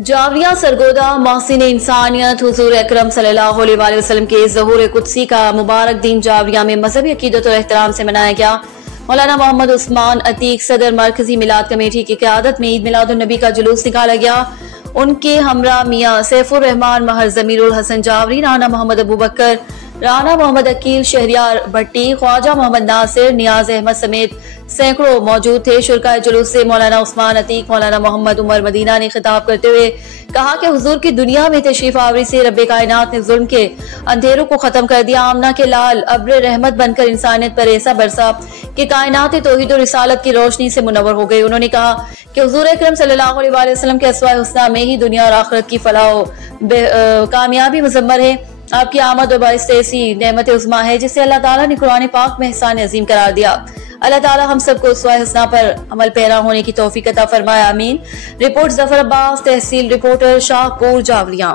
जावरिया सरगोदा मोहसिन इंसानियत हुजूर अकरम सल्लल्लाहु अलैहि वसल्लम के ज़हूर कुदसी का मुबारक दिन जावरिया में मजहबी अकीदत और एहतराम से मनाया गया। मौलाना मोहम्मद उस्मान अतीक सदर मरकजी मिलाद कमेटी की क़यादत में ईद मिलादुन नबी का जुलूस निकाला गया। उनके हमरा मियाँ सैफुर रहमान महर जमीरुल हसन जावरी, राना मोहम्मद अबू बकर, राना मोहम्मद अकील शहरियार भट्टी, ख्वाजा मोहम्मद नासिर, नियाज अहमद समेत सैकड़ों मौजूद थे। शुरका जुलूस से मौलाना उस्मान अतीक, मौलाना मोहम्मद उमर मदीना ने खिताब करते हुए कहा कि हुजूर की दुनिया में तशरीफ आवरी से रब्बे कायनात ने जुल्म के अंधेरों को खत्म कर दिया। आमना के लाल अब्र रहमत बनकर इंसानियत पर ऐसा बरसा कि कायनात तौहीद और रिसालत की रोशनी से मुनव्वर हो गई। उन्होंने कहा कि हुजूर अकरम सल्लल्लाहु अलैहि वसल्लम के अस्वा हुस्ना में ही दुनिया और आखिरत की फलाह कामयाबी मुजम्मर है। आपकी आमद और बाइस ऐसी नेमत उज़्मा है जिसे अल्लाह ताला ने कुरान पाक में एहसान अजीम करार दिया। अल्लाह ताला हम सबको अस्वा हुस्ना पर अमल पैरा होने की तौफीक अता फरमाए, आमीन। रिपोर्ट जफर अब्बास, तहसील रिपोर्टर, शाहपुर, जावरिया।